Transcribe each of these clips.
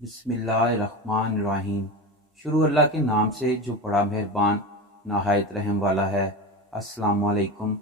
بسم اللہ الرحمن الرحیم۔ شروع اللہ کے نام سے جو بڑا مہربان نہایت رحم والا ہے۔ السلام علیکم۔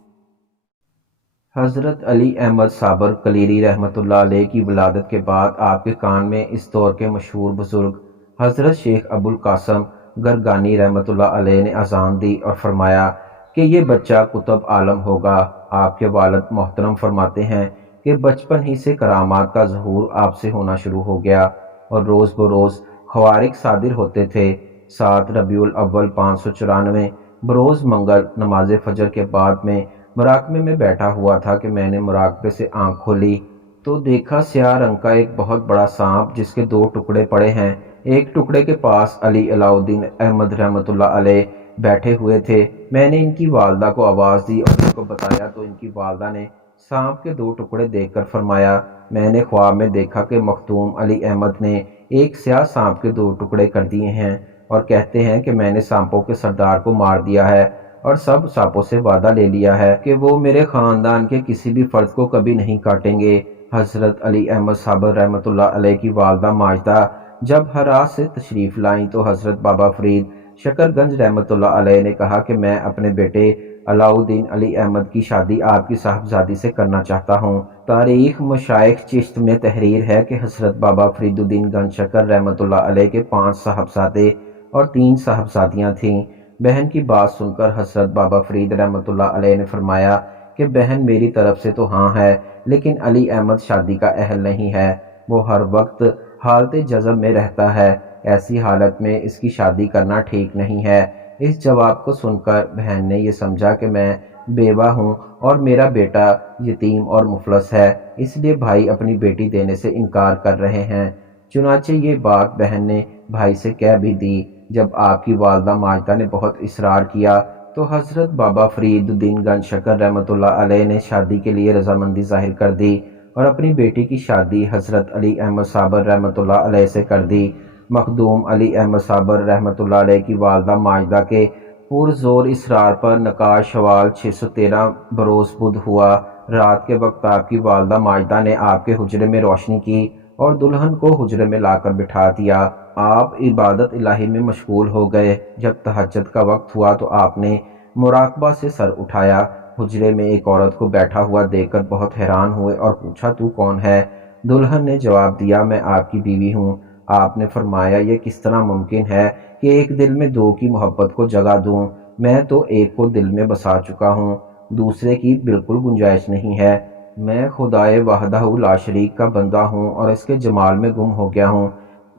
حضرت علی احمد صابر کلیری رحمۃ اللہ علیہ کی ولادت کے بعد آپ کے کان میں اس دور کے مشہور بزرگ حضرت شیخ ابو القاسم گرگانی رحمۃ اللہ علیہ نے اذان دی اور فرمایا کہ یہ بچہ کتب عالم ہوگا۔ آپ کے والد محترم فرماتے ہیں کہ بچپن ہی سے کرامات کا ظہور آپ سے ہونا شروع ہو گیا اور روز بروز خوارق صادر ہوتے تھے۔ 7 ربیع الاول 594 بروز منگل نماز فجر کے بعد میں مراقبے میں بیٹھا ہوا تھا کہ میں نے مراقبے سے آنکھ کھولی تو دیکھا سیاہ رنگ کا ایک بہت بڑا سانپ جس کے 2 ٹکڑے پڑے ہیں۔ ایک ٹکڑے کے پاس علی علاء الدین احمد رحمۃ اللہ علیہ بیٹھے ہوئے تھے۔ میں نے ان کی والدہ کو آواز دی اور ان کو بتایا تو ان کی والدہ نے سانپ کے 2 ٹکڑے دیکھ کر فرمایا، میں نے خواب میں دیکھا کہ مختوم علی احمد نے ایک سیاہ سانپ کے 2 ٹکڑے کر دیے ہیں اور کہتے ہیں کہ میں نے سانپوں کے سردار کو مار دیا ہے اور سب سانپوں سے وعدہ لے لیا ہے کہ وہ میرے خاندان کے کسی بھی فرد کو کبھی نہیں کاٹیں گے۔ حضرت علی احمد صابر رحمۃ اللہ علیہ کی والدہ ماجدہ جب ہرات سے تشریف لائیں تو حضرت بابا فرید شکر گنج رحمۃ اللہ علیہ نے کہا کہ میں اپنے بیٹے علاء الدین علی احمد کی شادی آپ کی صاحبزادی سے کرنا چاہتا ہوں۔ تاریخ مشائخ چشت میں تحریر ہے کہ حضرت بابا فرید الدین گنج شکر رحمۃ اللہ علیہ کے 5 صاحبزادے اور 3 صاحبزادیاں تھیں۔ بہن کی بات سن کر حضرت بابا فرید رحمۃ اللہ علیہ نے فرمایا کہ بہن میری طرف سے تو ہاں ہے، لیکن علی احمد شادی کا اہل نہیں ہے، وہ ہر وقت حالت جذب میں رہتا ہے، ایسی حالت میں اس کی شادی کرنا ٹھیک نہیں ہے۔ اس جواب کو سن کر بہن نے یہ سمجھا کہ میں بیوہ ہوں اور میرا بیٹا یتیم اور مفلس ہے، اس لیے بھائی اپنی بیٹی دینے سے انکار کر رہے ہیں۔ چنانچہ یہ بات بہن نے بھائی سے کہہ بھی دی۔ جب آپ کی والدہ ماجدہ نے بہت اصرار کیا تو حضرت بابا فرید الدین گنج شکر رحمۃ اللہ علیہ نے شادی کے لیے رضامندی ظاہر کر دی اور اپنی بیٹی کی شادی حضرت علی احمد صابر رحمۃ اللہ علیہ سے کر دی۔ مخدوم علی احمد صابر رحمۃ اللہ علیہ کی والدہ ماجدہ کے پرزور اصرار پر نکاح شوال 613 بروز بدھ ہوا۔ رات کے وقت آپ کی والدہ ماجدہ نے آپ کے حجرے میں روشنی کی اور دلہن کو حجرے میں لا کر بٹھا دیا۔ آپ عبادت الہی میں مشغول ہو گئے۔ جب تہجد کا وقت ہوا تو آپ نے مراقبہ سے سر اٹھایا۔ حجرے میں ایک عورت کو بیٹھا ہوا دیکھ کر بہت حیران ہوئے اور پوچھا تو کون ہے؟ دلہن نے جواب دیا میں آپ کی بیوی ہوں۔ آپ نے فرمایا یہ کس طرح ممکن ہے کہ ایک دل میں 2 کی محبت کو جگہ دوں؟ میں تو ایک کو دل میں بسا چکا ہوں، دوسرے کی بالکل گنجائش نہیں ہے۔ میں خدائے وحدہ لا شریک کا بندہ ہوں اور اس کے جمال میں گم ہو گیا ہوں۔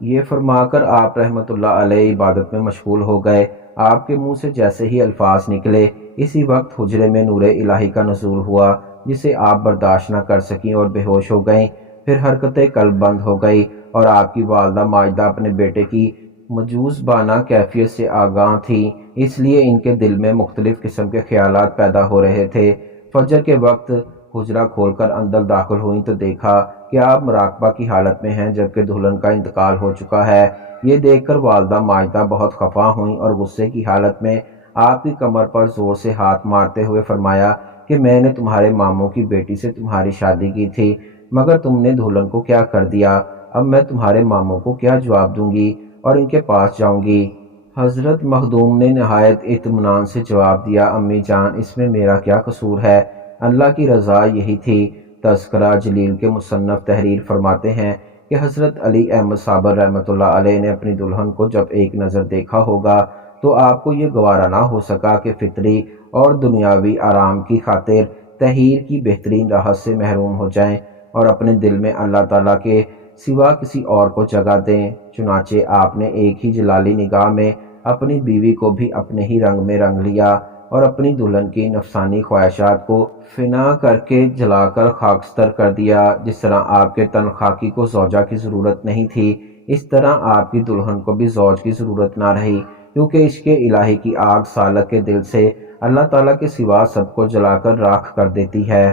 یہ فرما کر آپ رحمۃ اللہ علیہ عبادت میں مشغول ہو گئے۔ آپ کے منہ سے جیسے ہی الفاظ نکلے اسی وقت حجرے میں نور الہی کا نزول ہوا جسے آپ برداشت نہ کر سکیں اور بے ہوش ہو گئیں۔ پھر حرکت قلب بند ہو گئی اور آپ کی والدہ ماجدہ اپنے بیٹے کی مجوز بانہ کیفیت سے آگاہ تھی، اس لیے ان کے دل میں مختلف قسم کے خیالات پیدا ہو رہے تھے۔ فجر کے وقت حجرہ کھول کر اندر داخل ہوئیں تو دیکھا کہ آپ مراقبہ کی حالت میں ہیں جبکہ دلہن کا انتقال ہو چکا ہے۔ یہ دیکھ کر والدہ ماجدہ بہت خفا ہوئیں اور غصے کی حالت میں آپ کی کمر پر زور سے ہاتھ مارتے ہوئے فرمایا کہ میں نے تمہارے ماموں کی بیٹی سے تمہاری شادی کی تھی مگر تم نے دلہن کو کیا کر دیا؟ اب میں تمہارے ماموں کو کیا جواب دوں گی اور ان کے پاس جاؤں گی؟ حضرت مخدوم نے نہایت اطمینان سے جواب دیا امی جان اس میں میرا کیا قصور ہے، اللہ کی رضا یہی تھی۔ تذکرہ جلیل کے مصنف تحریر فرماتے ہیں کہ حضرت علی احمد صابر رحمۃ اللہ علیہ نے اپنی دلہن کو جب ایک نظر دیکھا ہوگا تو آپ کو یہ گوارا نہ ہو سکا کہ فطری اور دنیاوی آرام کی خاطر تحیر کی بہترین راحت سے محروم ہو جائیں اور اپنے دل میں اللہ تعالیٰ کے سوا کسی اور کو جگہ دیں۔ چنانچہ آپ نے ایک ہی جلالی نگاہ میں اپنی بیوی کو بھی اپنے ہی رنگ میں رنگ لیا اور اپنی دلہن کی نفسانی خواہشات کو فنا کر کے جلا کر خاکستر کر دیا۔ جس طرح آپ کے تن خاکی کو زوجہ کی ضرورت نہیں تھی اس طرح آپ کی دلہن کو بھی زوج کی ضرورت نہ رہی، کیونکہ عشق الہی کی آگ سالک کے دل سے اللہ تعالیٰ کے سوا سب کو جلا کر راکھ کر دیتی ہے۔